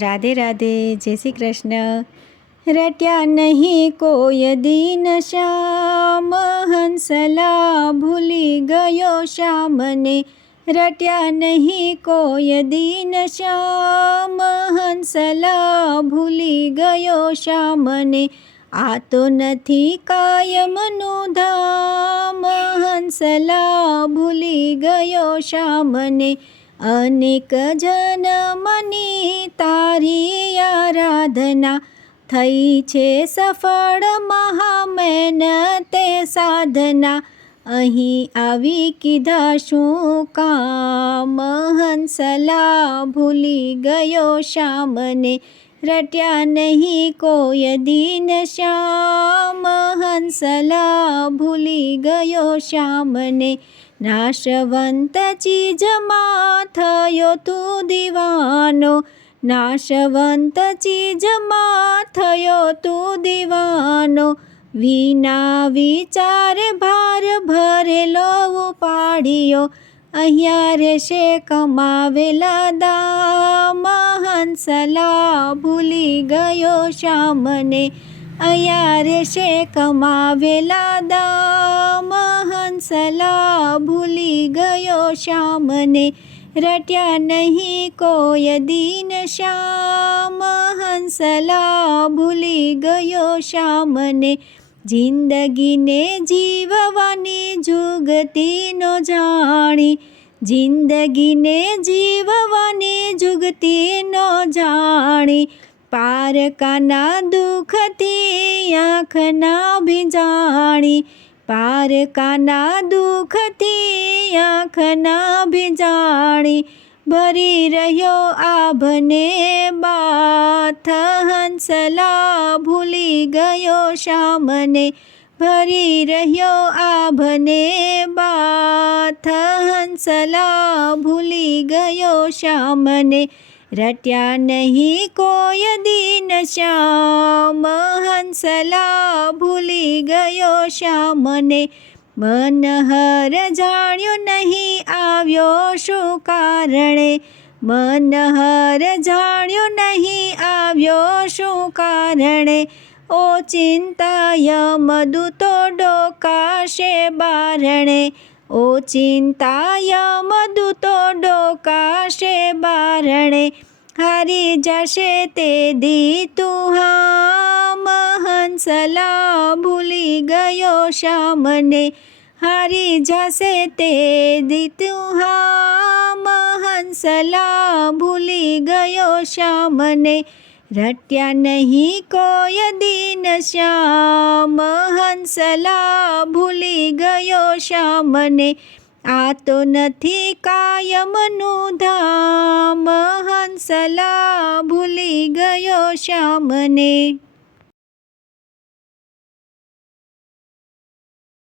રાધે રાધે, જય શ્રી કૃષ્ણ. રટ્યા નહીં કોઈ દીન શ્યામ, હંસલા ભૂલી ગયો શ્યામને. રટ્યા નહીં કોઈ દીન શ્યામ, હંસલા ભૂલી ગયો શ્યામને. આ તો નથી કાયમનું ધામ, હંસલા ભૂલી ગયો શ્યામને. અનેક જનમની તારી આરાધના થઈ છે સફળ મહામહેનતે સાધના. અહીં આવી કીધા શું કામ? હંસલા ભૂલી ગયો શ્યામને, રટ્યા નહીં કોઈ દિન શ્યામ. હંસલા ભૂલી ગયો શ્યામને નાશવંત ચીજમાં થયો તું દીવાનો નાશવંત ચીજમાં થયો તું દીવાનો વિના વિચાર ભાર ભરેલો ઉપાડ્યો અહીંયા રહેશે કમાવેલા દામ હંસલા ભૂલી ગયો શ્યામને અહીંયા રહેશે કમાવેલા દામ હંસલા ભૂલી ગયો શ્યામને. રટ્યા નહીં કોઈ દિન શ્યામ. હંસલા ભૂલી ગયો શ્યામને. જિંદગીને જીવવાની જુગતીનો જાણી. જિંદગીને જીવવાની જુગતીનો જાણી. પારકાના દુઃખથી આંખના ભીંજાણી પારકાના દુઃખથી આંખના ભીજાણી ભરી રહ્યો આભને બાથ. હંસલા ભૂલી ગયો શ્યામને, ભરી રહ્યો આભને બાથ. હંસલા ભૂલી ગયો શ્યામને રટ્યા નહીં કોઈ દિન શ્યામ. હંસલા ભૂલી ગયો શ્યામને. મનહર જાણ્યું નહીં આવ્યો શું કારણે. મનહર જાણ્યું નહીં આવ્યો શું કારણે. ઓ ચિંતાય મધુ તો ડોકાશે બારણે. ઓ ચિંતાય મધુ તો ડોકાશે બારણે, હારી જશે તે દી તું હંસલા ભૂલી ગયો શ્યામને, હારી જશે તે દી તું હંસલા ભૂલી ગયો શ્યામને, રટ્યા નહીં કોઈ દિન શ્યામ હંસલા ભૂલી ગયો શ્યામને. આ તો નથી કાયમનું ધામ હંસલા ભૂલી ગયો શ્યામને.